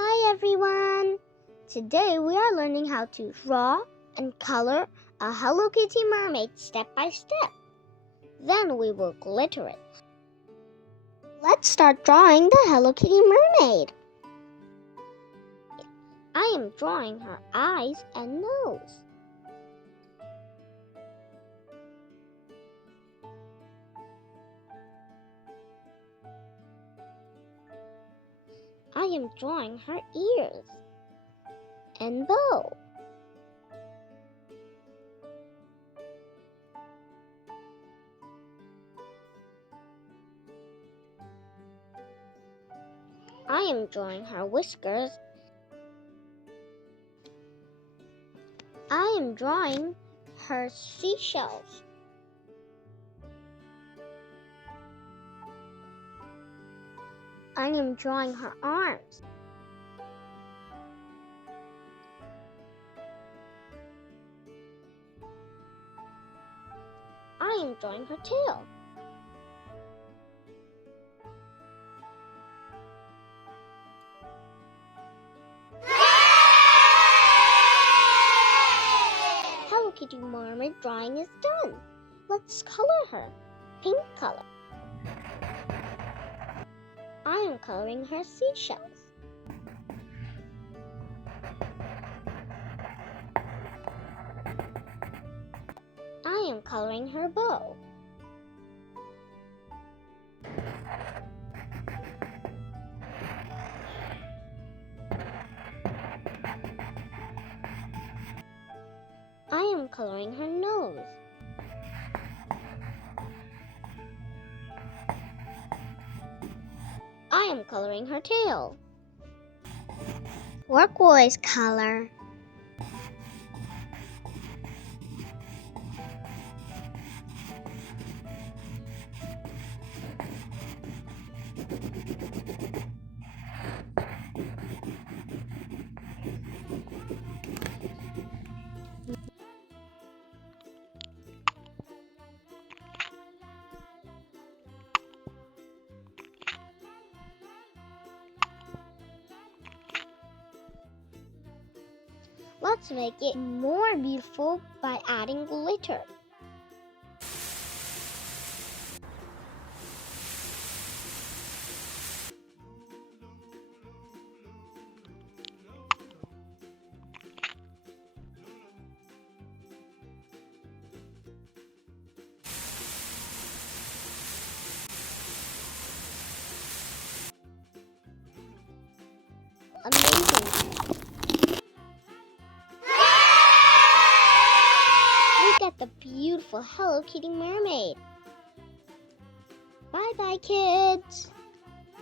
Hi everyone! Today we are learning how to draw and color a Hello Kitty mermaid step by step. Then we will glitter it. Let's start drawing the Hello Kitty mermaid. I am drawing her eyes and nose. I am drawing her ears and bow. I am drawing her whiskers. I am drawing her seashells. I am drawing her arms. I am drawing her tail. Hello Kitty mermaid drawing is done. Let's color her. Pink color. I am coloring her seashells. I am coloring her bow. I am coloring her nose. I am coloring her tail. Turquoise color. Let's make it more beautiful by adding glitter. Amazing! Look at the beautiful Hello Kitty mermaid. Bye-bye, kids!